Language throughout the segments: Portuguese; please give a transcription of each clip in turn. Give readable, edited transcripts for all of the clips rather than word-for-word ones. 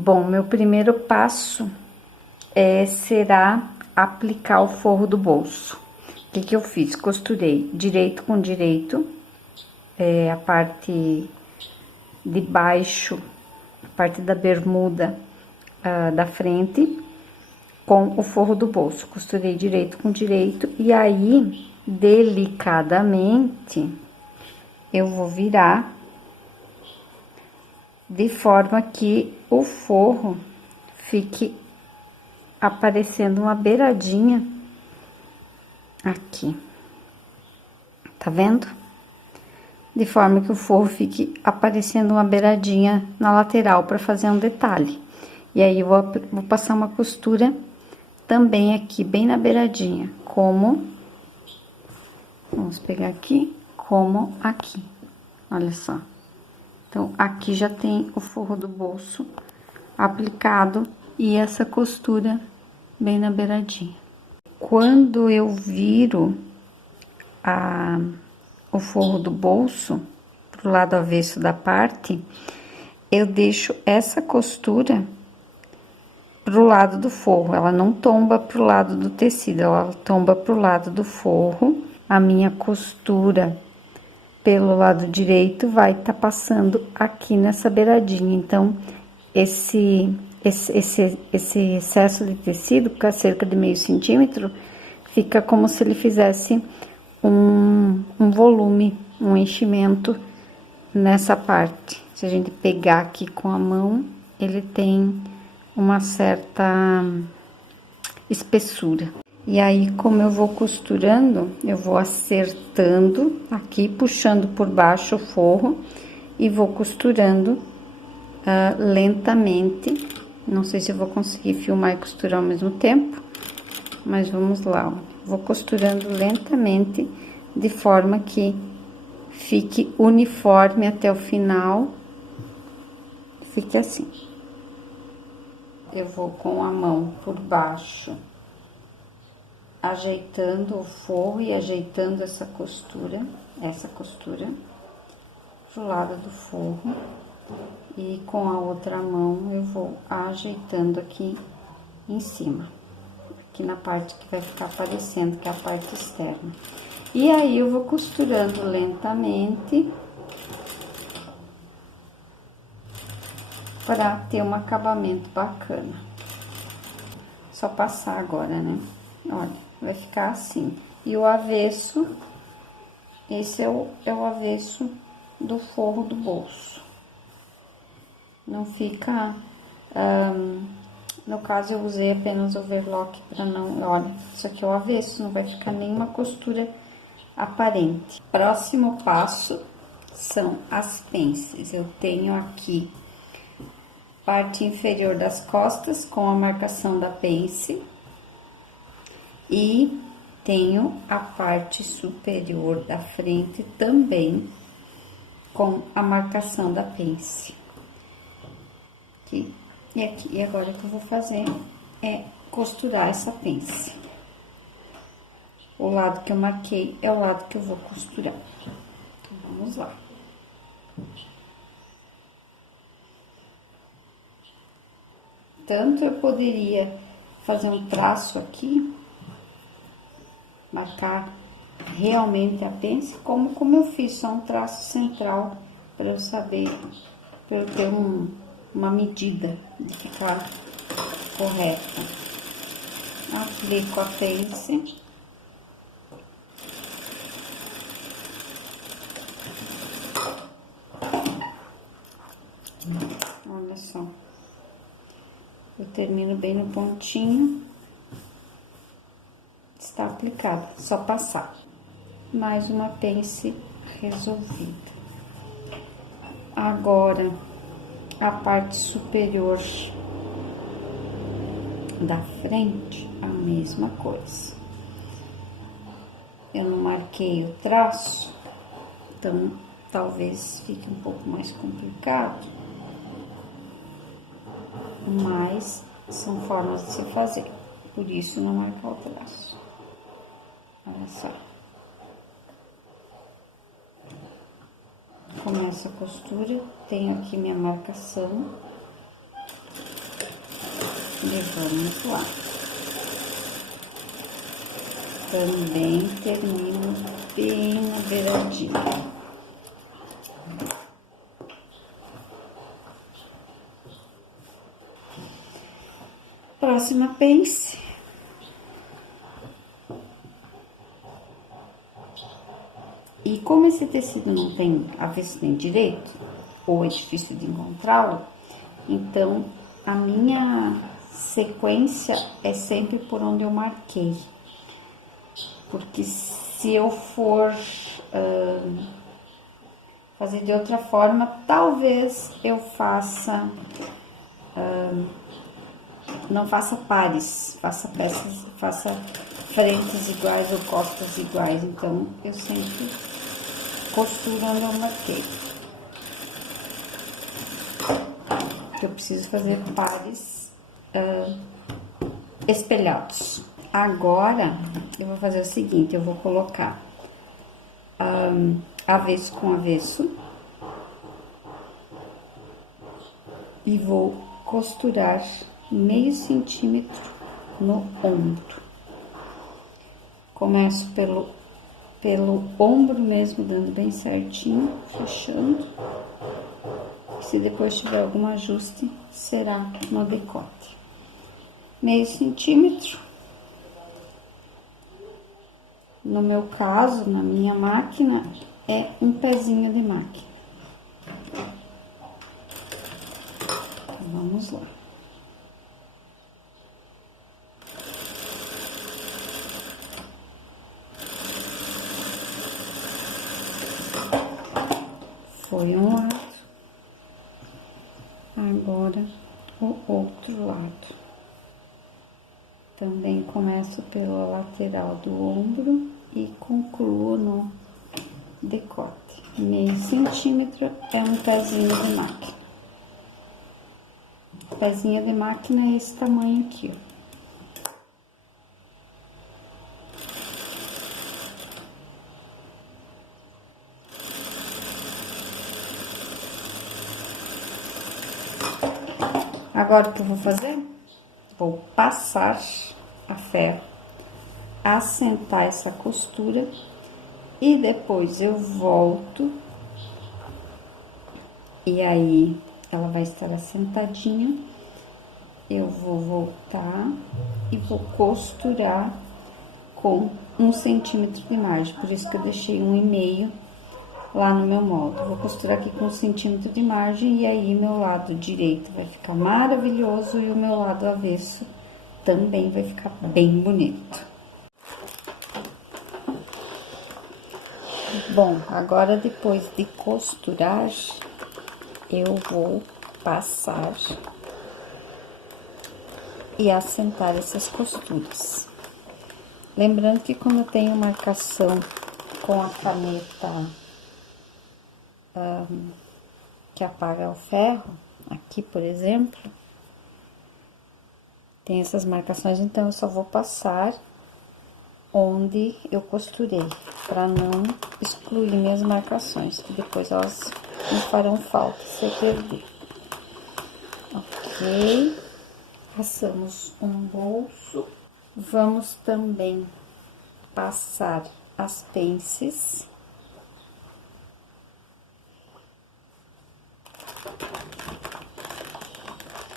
Bom, meu primeiro passo será aplicar o forro do bolso. O que eu fiz? Costurei direito com direito, a parte de baixo, a parte da bermuda da frente, com o forro do bolso. Costurei direito com direito e aí, delicadamente, eu vou virar de forma que o forro fique aparecendo uma beiradinha aqui, tá vendo? De forma que o forro fique aparecendo uma beiradinha na lateral para fazer um detalhe. E aí, eu vou passar uma costura também aqui, bem na beiradinha, vamos pegar aqui, como aqui, olha só. Então, aqui já tem o forro do bolso aplicado e essa costura bem na beiradinha. Quando eu viro o forro do bolso pro lado avesso da parte, eu deixo essa costura pro lado do forro, ela não tomba pro lado do tecido, ela tomba pro lado do forro. A minha costura pelo lado direito vai tá passando aqui nessa beiradinha, então esse excesso de tecido, que é cerca de meio centímetro, fica como se ele fizesse um volume, um enchimento nessa parte. Se a gente pegar aqui com a mão, ele tem uma certa espessura. E aí, como eu vou costurando, eu vou acertando aqui, puxando por baixo o forro e vou costurando lentamente. Não sei se eu vou conseguir filmar e costurar ao mesmo tempo, mas vamos lá, ó. Vou costurando lentamente, de forma que fique uniforme até o final, fique assim. Eu vou com a mão por baixo, ajeitando o forro e ajeitando essa costura pro lado do forro. E com a outra mão eu vou ajeitando aqui em cima, aqui na parte que vai ficar aparecendo, que é a parte externa. E aí, eu vou costurando lentamente para ter um acabamento bacana. Só passar agora, né? Olha, vai ficar assim. E o avesso, esse é o avesso do forro do bolso. Não fica... no caso, eu usei apenas overlock para não... Olha, isso aqui é o avesso, não vai ficar nenhuma costura aparente. Próximo passo são as pences. Eu tenho aqui parte inferior das costas com a marcação da pence e tenho a parte superior da frente também com a marcação da pence. Aqui e aqui. E agora o que eu vou fazer é costurar essa pence. O lado que eu marquei é o lado que eu vou costurar. Então, vamos lá. Tanto eu poderia fazer um traço aqui, marcar realmente a pence, como eu fiz só um traço central, para eu saber, para eu ter uma medida de ficar correta. Aplico a pence. Olha só, eu termino bem no pontinho, está aplicada, só passar. Mais uma pence resolvida. Agora, a parte superior da frente, a mesma coisa. Eu não marquei o traço, então talvez fique um pouco mais complicado, mas são formas de se fazer, por isso não marcar o traço. Olha só. Começo a costura, tenho aqui minha marcação, E vamos lá. Também termino bem na beiradinha. Próxima pence. E como esse tecido não tem avesso nem direito, ou é difícil de encontrá-lo, então a minha sequência é sempre por onde eu marquei. Porque se eu for fazer de outra forma, talvez eu faça, não faça pares, faça peças, faça frentes iguais ou costas iguais. Então, eu sempre costuro onde eu marquei. Eu preciso fazer pares espelhados. Agora, eu vou fazer o seguinte, eu vou colocar avesso com avesso e vou costurar meio centímetro no ombro. Começo pelo ombro mesmo, dando bem certinho, fechando. Se depois tiver algum ajuste, será no decote. Meio centímetro. No meu caso, na minha máquina, é um pezinho de máquina. Vamos lá. Foi um lado. Agora, o outro lado. Também começo pela lateral do ombro e concluo no decote. Meio centímetro é um pezinho de máquina. O pezinho de máquina é esse tamanho aqui, ó. Agora o que eu vou fazer? Vou passar a ferro, assentar essa costura e depois eu volto e aí ela vai estar assentadinha. Eu vou voltar e vou costurar com 1 centímetro de margem, por isso que eu deixei 1,5 lá no meu molde. Vou costurar aqui com 1 centímetro de margem e aí meu lado direito vai ficar maravilhoso e o meu lado avesso também vai ficar bem bonito. Bom, agora depois de costurar, eu vou passar e assentar essas costuras. Lembrando que quando eu tenho marcação com a caneta que apaga o ferro, aqui por exemplo, tem essas marcações, então eu só vou passar onde eu costurei, para não excluir minhas marcações, que depois elas me farão falta se eu perder. Ok, passamos um bolso, vamos também passar as pences.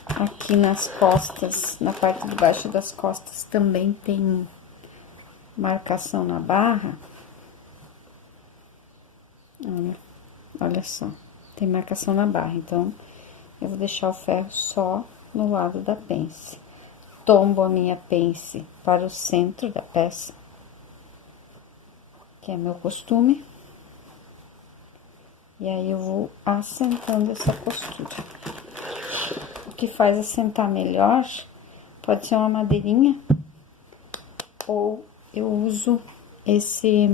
Aqui nas costas, na parte de baixo das costas também tem marcação na barra. Olha só, tem marcação na barra, então eu vou deixar o ferro só no lado da pence. Tombo a minha pence para o centro da peça, que é meu costume. E aí eu vou assentando essa costura. O que faz assentar melhor pode ser uma madeirinha ou eu uso esse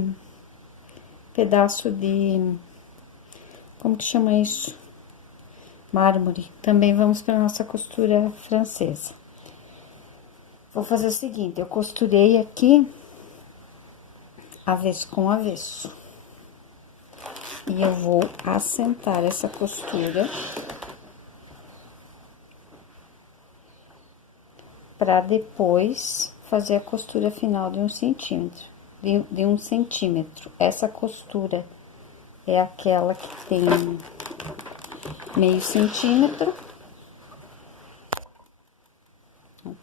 pedaço de, como que chama isso? Mármore. Também vamos para nossa costura francesa. Vou fazer o seguinte, eu costurei aqui avesso com avesso. E eu vou assentar essa costura para depois fazer a costura final de 1 centímetro. De 1 centímetro. Essa costura é aquela que tem meio centímetro. Opa.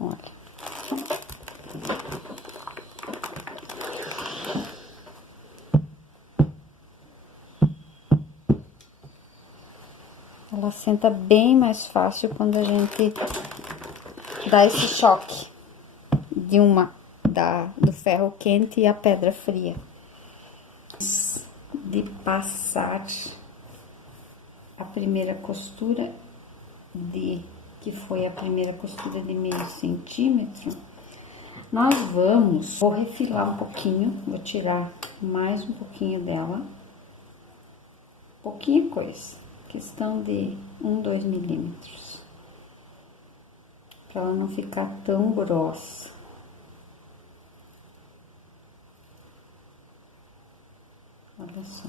Olha. Ela senta bem mais fácil quando a gente dá esse choque do ferro quente e a pedra fria. De passar a primeira costura que foi a primeira costura de meio centímetro, vou refilar um pouquinho, vou tirar mais um pouquinho dela, pouquinha coisa, questão de 2 milímetros, para ela não ficar tão grossa. Olha só.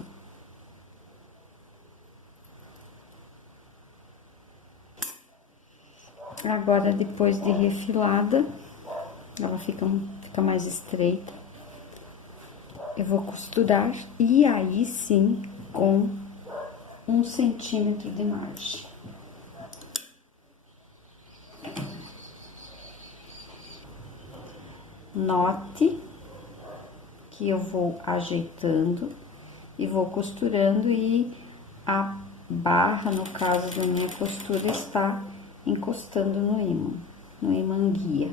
Agora, depois de refilada, ela fica mais estreita. Eu vou costurar e aí sim com 1 centímetro de margem. Note que eu vou ajeitando e vou costurando e a barra, no caso da minha costura, está encostando no ímã guia.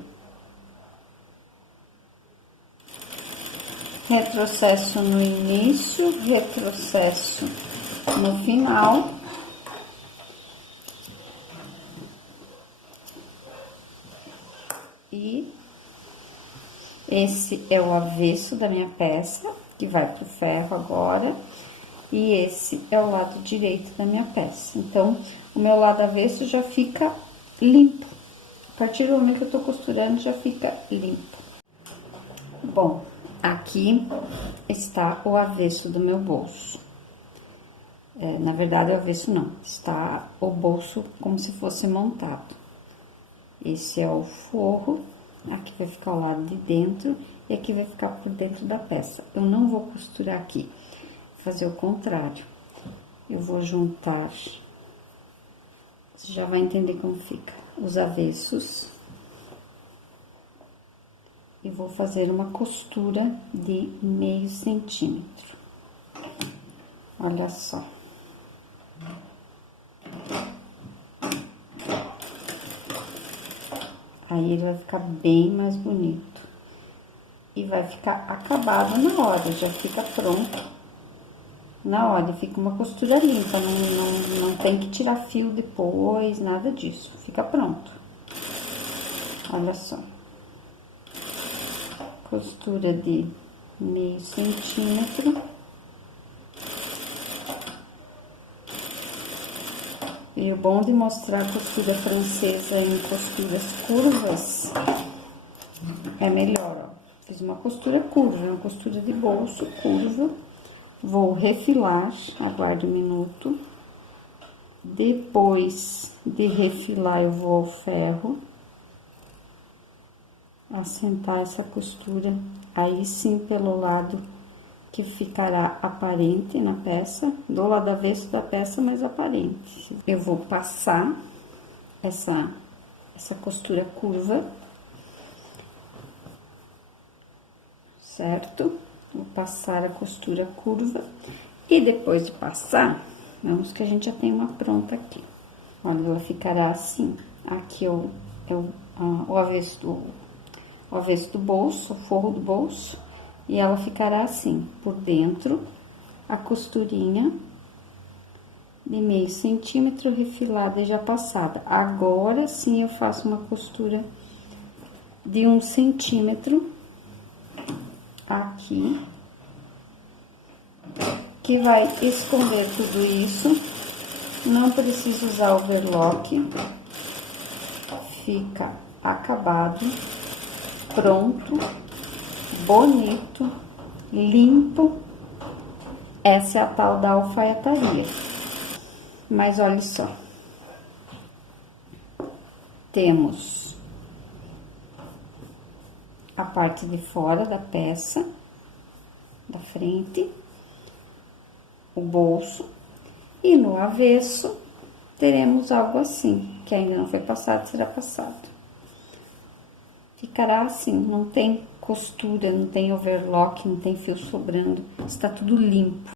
Retrocesso no início, retrocesso no final. E esse é o avesso da minha peça, que vai pro ferro agora. E esse é o lado direito da minha peça. Então, o meu lado avesso já fica limpo. A partir do momento que eu tô costurando, já fica limpo. Bom, aqui está o avesso do meu bolso. Na verdade, o avesso não, está o bolso como se fosse montado. Esse é o forro, aqui vai ficar o lado de dentro e aqui vai ficar por dentro da peça. Eu não vou costurar aqui, vou fazer o contrário. Eu vou juntar, você já vai entender como fica, os avessos. E vou fazer uma costura de meio centímetro. Olha só. Aí ele vai ficar bem mais bonito. E vai ficar acabado na hora, já fica pronto. Na hora, fica uma costura limpa, não tem que tirar fio depois, nada disso. Fica pronto. Olha só. Costura de meio centímetro. E o bom de mostrar a costura francesa em costuras curvas é melhor, ó. Fiz uma costura curva, uma costura de bolso curva. Vou refilar, aguardo 1 minuto. Depois de refilar, eu vou ao ferro. Assentar essa costura, aí sim pelo lado que ficará aparente na peça, do lado avesso da peça, mas aparente. Eu vou passar essa costura curva, certo? Vou passar a costura curva e depois de passar, vamos que a gente já tem uma pronta aqui. Olha, ela ficará assim. Aqui o avesso do bolso, o forro do bolso, e ela ficará assim, por dentro, a costurinha de meio centímetro refilada e já passada. Agora sim eu faço uma costura de 1 centímetro aqui, que vai esconder tudo isso. Não precisa usar overlock, fica acabado, pronto, bonito, limpo. Essa é a tal da alfaiataria. Mas olha só, temos a parte de fora da peça, da frente, o bolso, e no avesso teremos algo assim, que ainda não foi passado, será passado. Ficará assim, não tem costura, não tem overlock, não tem fio sobrando, está tudo limpo.